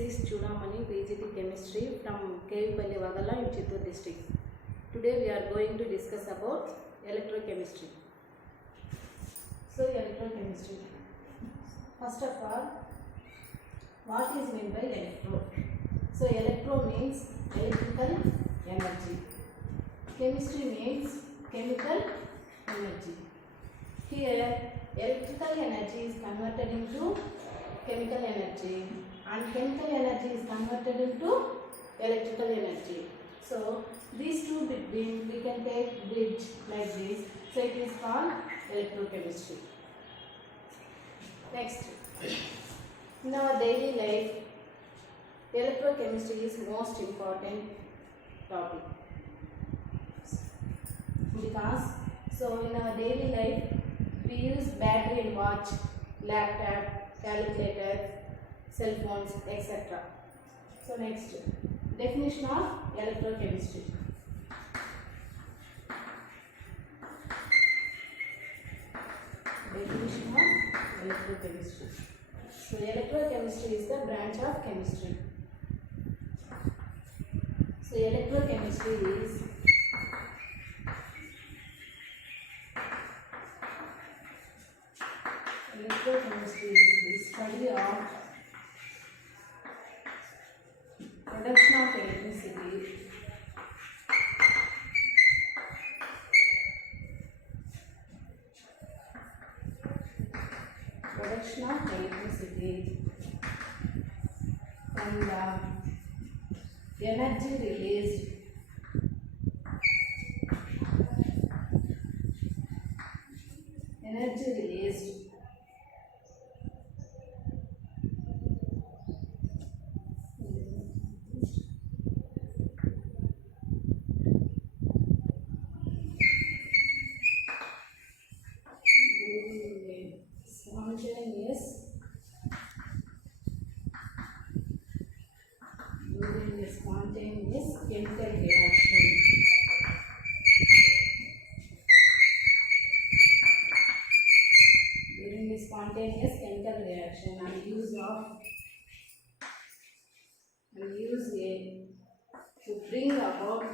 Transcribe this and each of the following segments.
is Chudamani, P.g.b. Chemistry from k.v.palli in Chittoor district. Today we are going to discuss about electrochemistry. So electrochemistry. First of all, what is meant by electro? So electro means electrical energy. Chemistry means chemical energy. Here electrical energy is converted into chemical energy and chemical energy is converted into electrical energy. So these two between we can take bridge like this. So it is called electrochemistry. Next, in our daily life, electrochemistry is most important topic because in our daily life we use battery and watch, laptop, calculator, cell phones, etc. So next, definition of electrochemistry. Definition of electrochemistry. So electrochemistry is the branch of chemistry. So electrochemistry is the study of production of electricity from the energy released during a spontaneous chemical reaction. During a spontaneous chemical reaction and use to bring about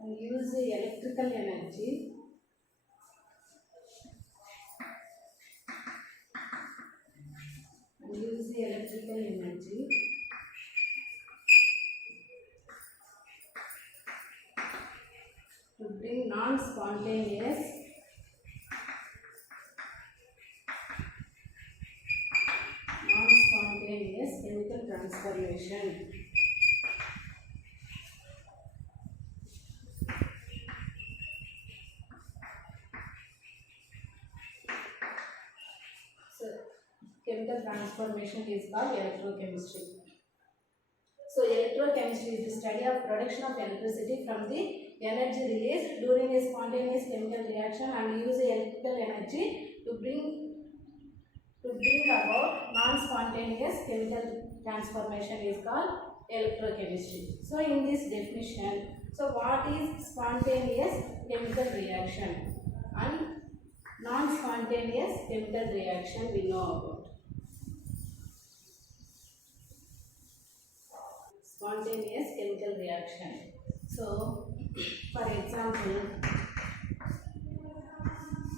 and use the electrical energy to bring non-spontaneous chemical transformation. So chemical transformation is called electrochemistry. So electrochemistry is the study of production of electricity from the energy released during a spontaneous chemical reaction and use the electrical energy to bring about non-spontaneous chemical transformation is called electrochemistry. So in this definition, so what is spontaneous chemical reaction and non-spontaneous chemical reaction we know about. Spontaneous chemical reaction. So for example,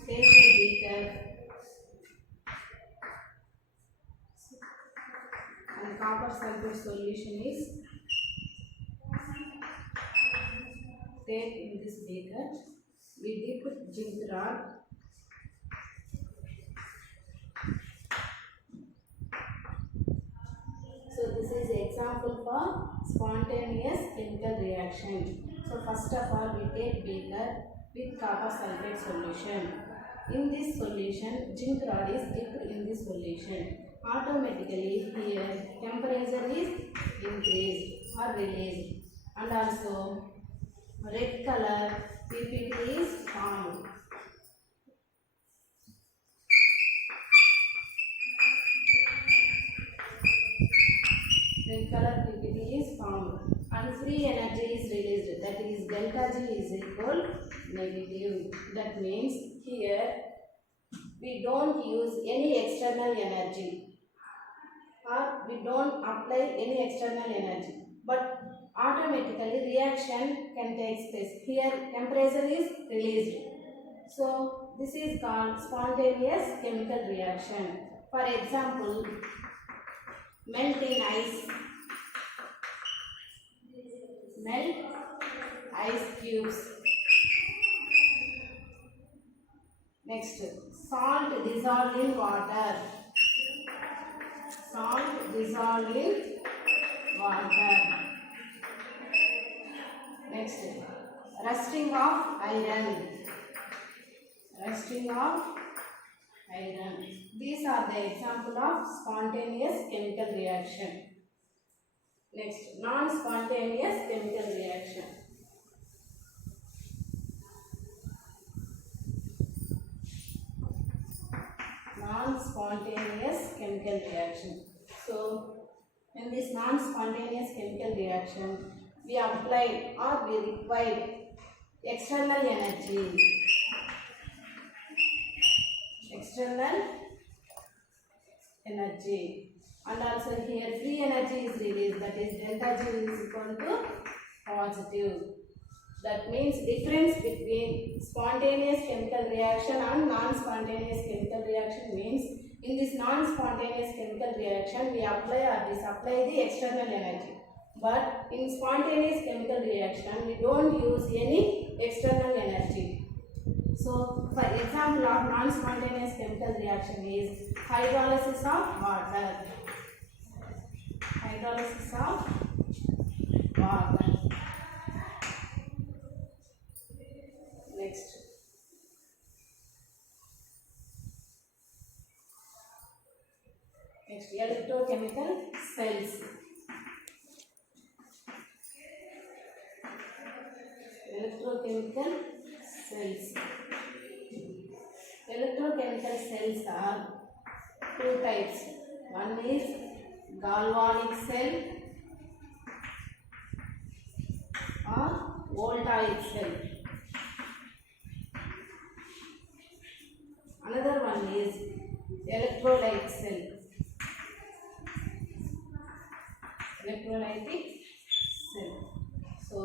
take a beaker and copper sulfate solution is take in this beaker. We dip zinc rod So this is example for spontaneous chemical reaction. So first of all we take beaker with copper sulfate solution. In this solution zinc rod is dipped in this solution. Automatically here temperature is increased or released and also red color PPT is formed. Red color PPT is formed and free energy is released, that is delta G is equal negative. That means here we don't use any external energy, or we don't apply any external energy, but automatically reaction can take place. Here temperature is released. So this is called spontaneous chemical reaction. For example, melt in ice, melt ice cubes. Next, salt dissolved in water. Salt dissolved in water. Next, rusting of iron. Rusting of iron. These are the example of spontaneous chemical reaction. Next, non-spontaneous chemical reaction. Non-spontaneous chemical reaction. So, in this non-spontaneous chemical reaction, we apply or we require external energy. External energy. And also here free energy is released, that is delta G is equal to positive. That means difference between spontaneous chemical reaction and non-spontaneous chemical reaction means in this non-spontaneous chemical reaction we apply or disapply the external energy. But in spontaneous chemical reaction we don't use any external energy. So, for example of non-spontaneous chemical reaction is hydrolysis of water. Hydrolysis of water. Next. Next, electrochemical cells. Electrochemical cells. Electrochemical cells are two types. One is galvanic cell or voltaic cell. Another one is electrolyte cell. Electrolytic cell. So,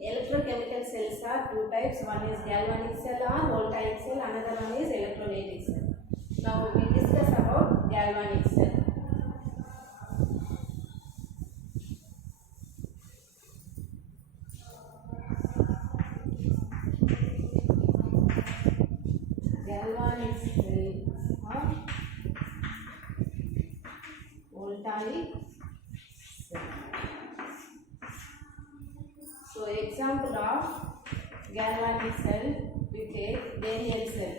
electrochemical cells are two types. One is galvanic cell or voltaic cell. Another one is electrolytic cell. Now we discuss about galvanic cell. Galvanic cell or voltaic cell. So example of galvanic cell, we take Daniel cell.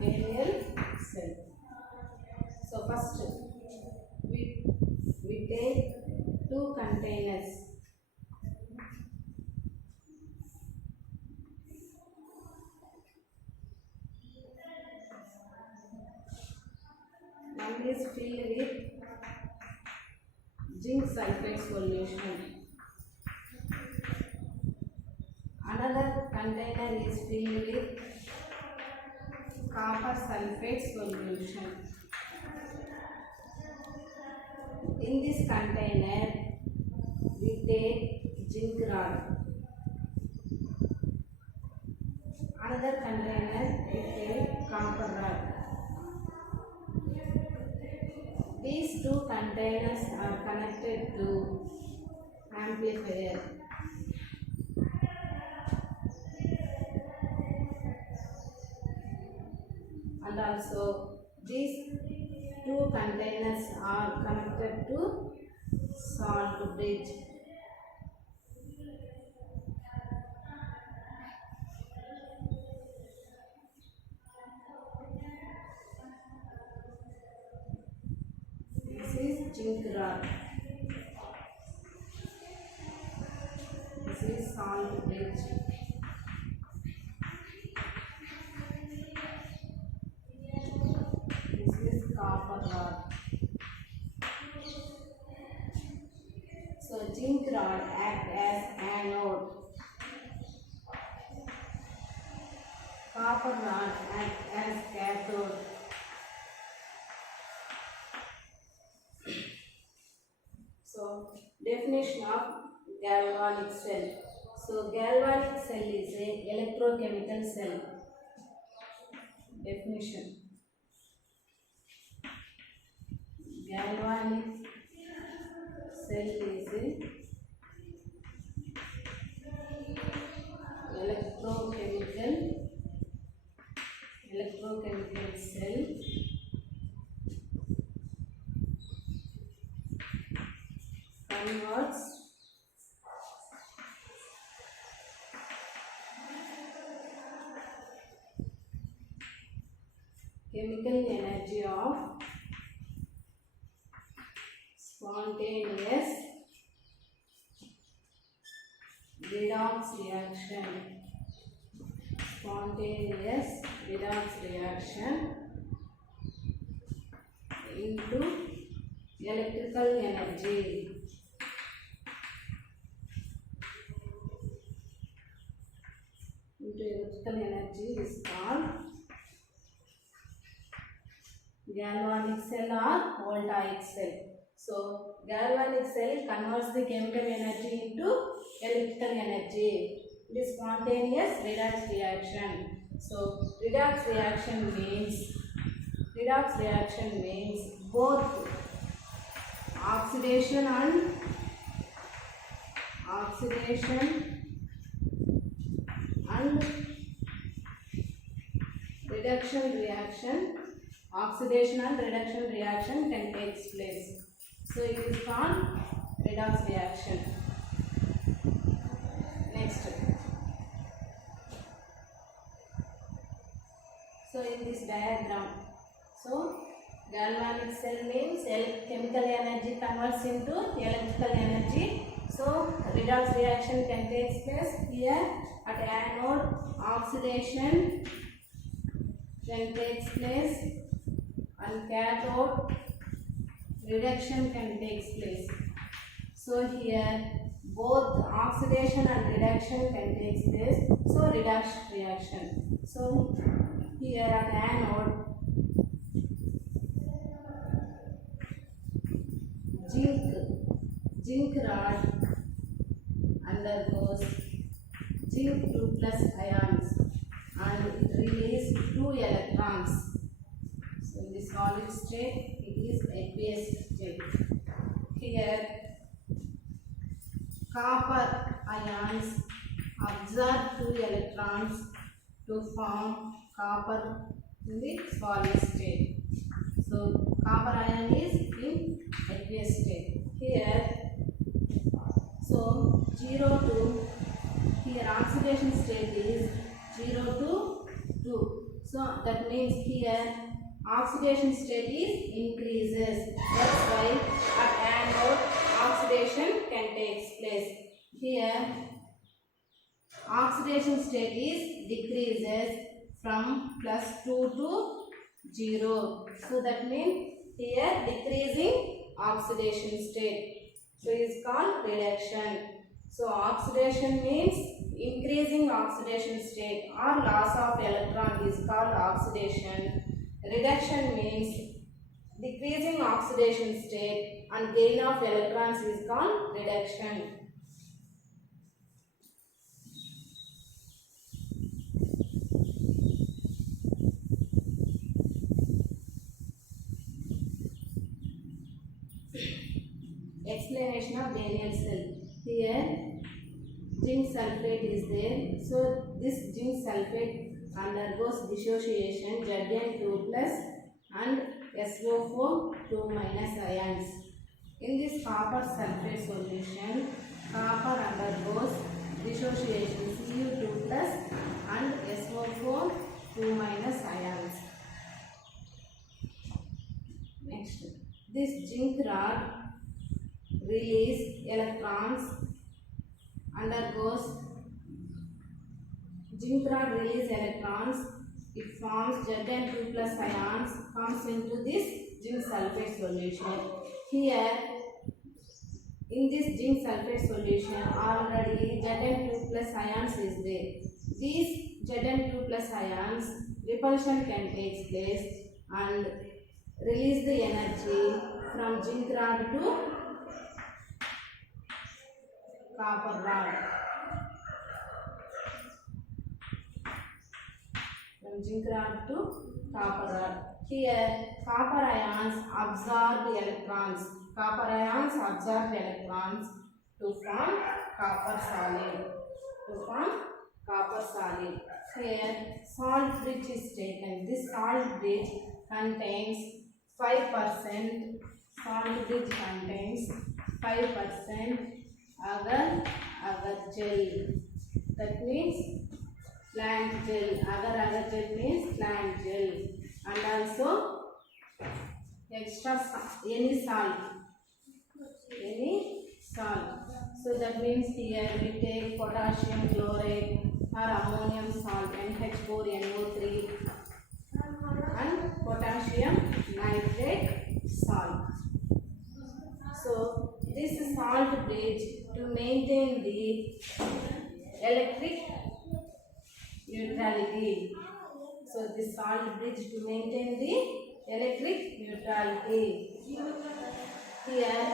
Daniel cell. So first we take two containers. One is filled with zinc sulfate solution. Another container is filled with copper sulfate solution. In this container, we take zinc rod. Another container, we take copper rod. These two containers are connected to amplifier. And also these two containers are connected to salt bridge. This is zinc rod. This is salt bridge. This is copper rod. So zinc rod act as anode. copper rod acts as cathode. So, definition of galvanic cell. So, galvanic cell is a electrochemical cell. Definition. Galvanic cell is a electrochemical cell converts chemical energy of spontaneous redox reaction into electrical energy. Is called galvanic cell or voltaic cell. So, galvanic cell converts the chemical energy into electrical energy. It is spontaneous redox reaction. So, redox reaction means both oxidation and reduction reaction. Oxidation and reduction reaction can take place. So, it is called redox reaction. Next. So, in this diagram, so galvanic cell means chemical energy converts into electrical energy. So, redox reaction can take place here. At anode, oxidation can take place, and cathode reduction can take place. So, here both oxidation and reduction can take place. So, redox reaction. So, here at anode, zinc rod undergoes zinc 2 plus ions and it releases 2 electrons. So, in the solid state, it is aqueous state. Here, copper ions absorb 2 electrons to form copper in the solid state. So, copper ion is in aqueous state. Here, so 0 to, here oxidation state is 0 to 2. So, that means here oxidation state is increases. That's why at anode oxidation can take place. Here, oxidation state is decreases from +2 to 0. So, that means here decreasing oxidation state. So, it is called reduction. So, oxidation means increasing oxidation state or loss of electron is called oxidation. Reduction means decreasing oxidation state and gain of electrons is called reduction. Explanation of Daniell cell. Here zinc sulfate is there. So, this zinc sulfate undergoes dissociation Zn2 plus and SO4 2 minus ions. In this copper sulfate solution, copper undergoes dissociation Cu2 plus and SO4 2 minus ions. Next, this zinc rod release electrons undergoes zinc rod release electrons. It forms Zn2 plus ions, comes into this zinc sulfate solution. Here, in this zinc sulfate solution, already Zn2 plus ions is there. these Zn2 plus ions, repulsion can take place and release the energy from zinc rod to copper rod. From zinc rod to copper rod. Here, copper ions absorb electrons. Copper ions absorb electrons to form copper solid. Here, salt bridge is taken. This salt bridge contains 5%. Salt bridge contains 5% agar gel. That means plant gel. Agar gel means plant gel. And also extra any salt. So that means here we take potassium chloride or ammonium salt NH4NO3 and potassium nitrate salt. So this salt bridge to maintain the electric neutrality. So this salt bridge to maintain the electric neutrality. Here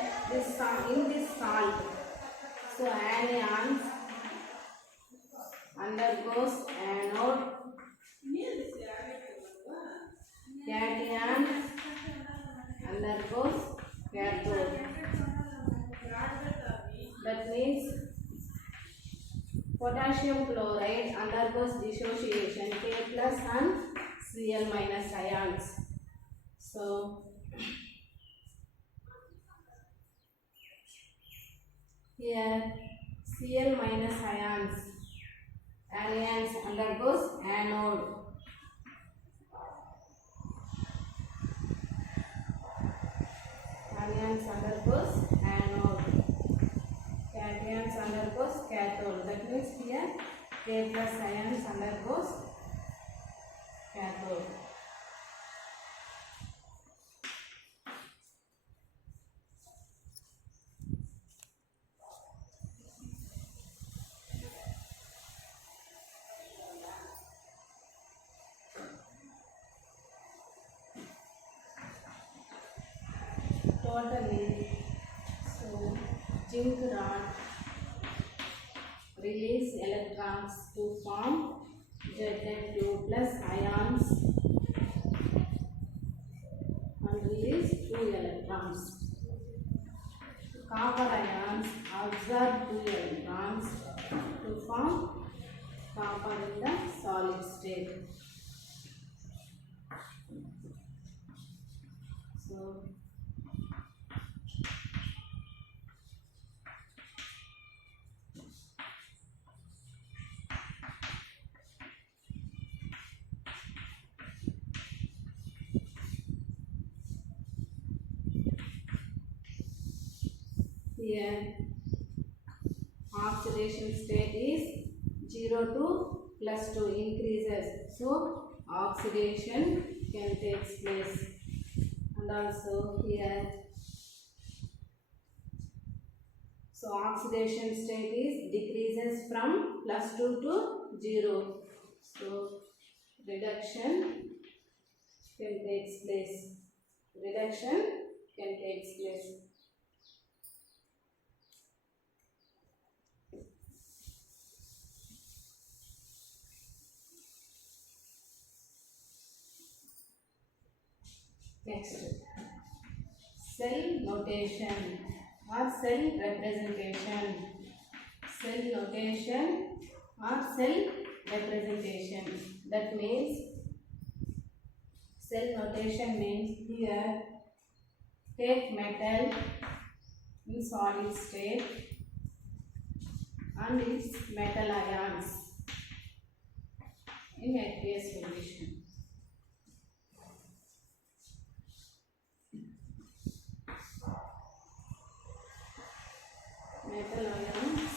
in this salt, so anions undergoes anode, cations undergoes cathode. That means potassium chloride undergoes dissociation K plus and Cl minus ions. So here Cl minus ions undergoes anode. Anions undergoes anode. Cations undergoes cathode. That means here K plus ions undergoes cathode. Totally, so zinc rod release electrons to form Zn2 plus ions and release 2 electrons. Copper ions absorb 2 electrons to form copper in the solid state. So here oxidation state is 0 to plus 2 increases. So oxidation can take place. And also here, so oxidation state is decreases from plus 2 to 0. So reduction can take place. Next, cell notation or cell representation. That means cell notation means here take metal in solid state and its metal ions in aqueous condition. Metal ions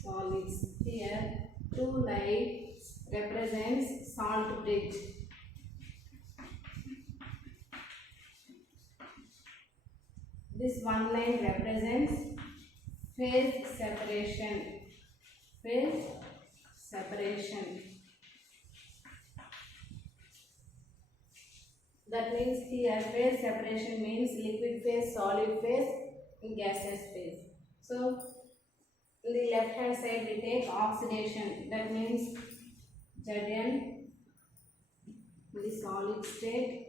solids. Here 2 lights represents salt bridge. This phase separation. Phase separation. That means here phase separation means liquid phase, solid phase, and gaseous phase. So in the left hand side we take oxidation. That means Zn in the solid state,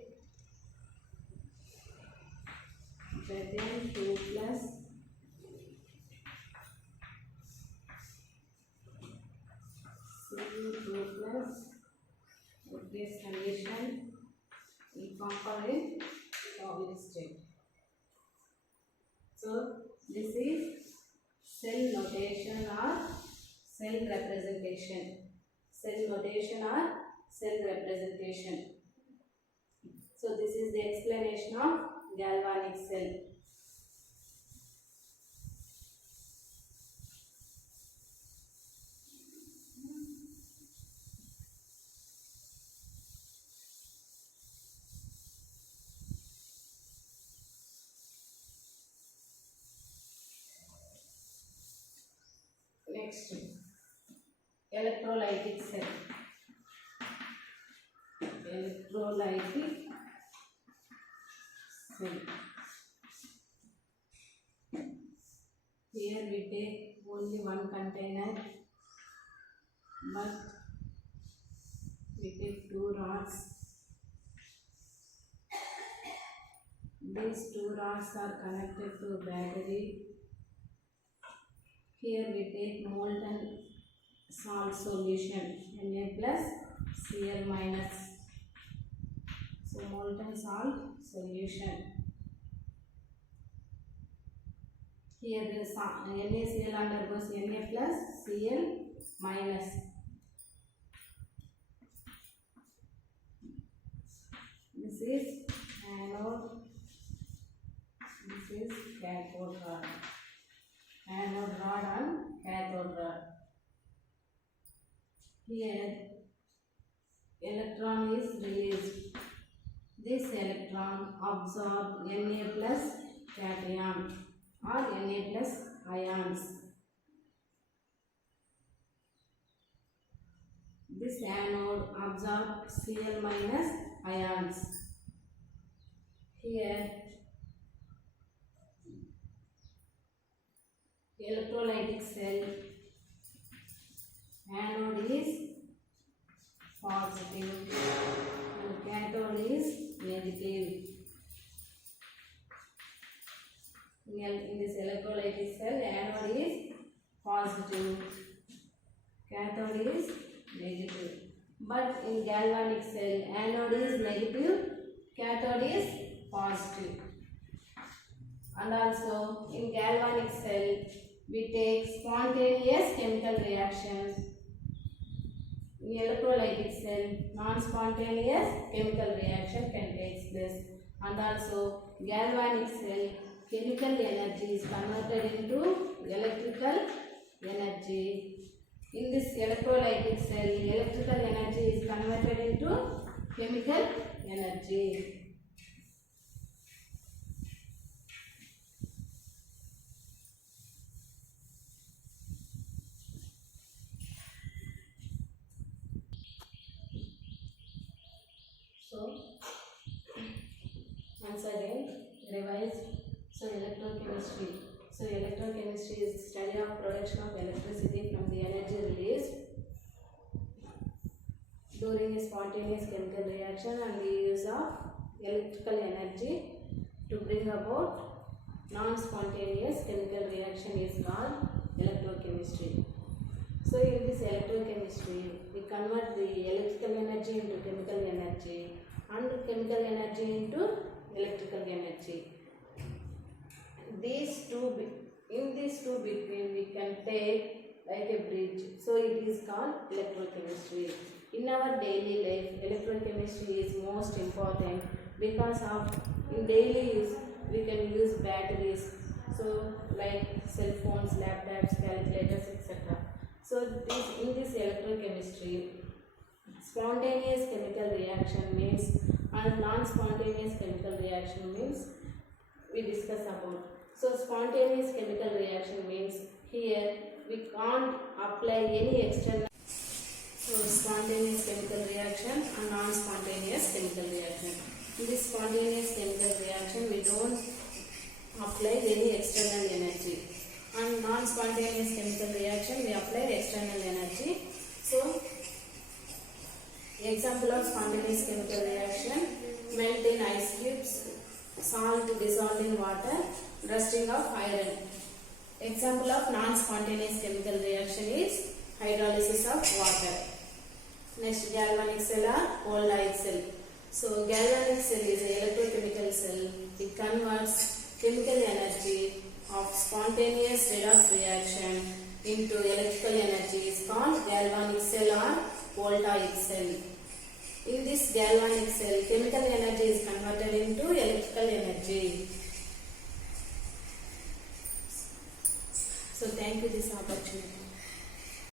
Zn 2 plus Cu2 plus this condition we compare in solid state. So this is cell notation or cell representation. Cell notation or cell representation. So this is the explanation of galvanic cell. Next, electrolytic cell. Electrolytic cell. Here we take only one container, but we take two rods. These two rods are connected to battery. Here we take molten salt solution, Na plus Cl minus. So molten salt solution. Here the NaCl undergoes Na plus Cl minus. This is anode. This is cathode rod. Anode rod and cathode rod. Here electron is released. This electron absorbs Na plus cation or Na plus ions. This anode absorbs Cl minus ions. Here electrolytic cell, anode is positive and cathode is negative. In this electrolytic cell, anode is positive, cathode is negative. But in galvanic cell, anode is negative, cathode is positive. And also in galvanic cell, we take spontaneous chemical reactions. In electrolytic cell, non-spontaneous chemical reaction can take place. And also galvanic cell, chemical energy is converted into electrical energy. In this electrolytic cell, electrical energy is converted into chemical energy. So, once again, revise. So, electrochemistry. So, electrochemistry is the study of production of electricity from the energy released during a spontaneous chemical reaction and the use of electrical energy to bring about non-spontaneous chemical reaction is called electrochemistry. So, in this electrochemistry, we convert the electrical energy into chemical energy and chemical energy into electrical energy. These two, in these two between, we can take like a bridge. So, it is called electrochemistry. In our daily life, electrochemistry is most important because of in daily use, we can use batteries. So, like cell phones, laptops, calculators, etc. So, in this electrochemistry, spontaneous chemical reaction means and non-spontaneous chemical reaction means we discuss about. So, spontaneous chemical reaction means any external. So spontaneous chemical reaction and non-spontaneous chemical reaction. In this spontaneous chemical reaction, we don't apply any external energy. And non-spontaneous chemical reaction, we apply external energy. So example of spontaneous chemical reaction: melt in ice cubes, salt dissolved in water, rusting of iron. Example of non-spontaneous chemical reaction is hydrolysis of water. Next, galvanic cell or voltaic cell. So galvanic cell is an electrochemical cell. It converts chemical energy of spontaneous redox reaction into electrical energy. Is called galvanic cell or voltaic cell. In this galvanic cell, chemical energy is converted into electrical energy. So thank you for this opportunity.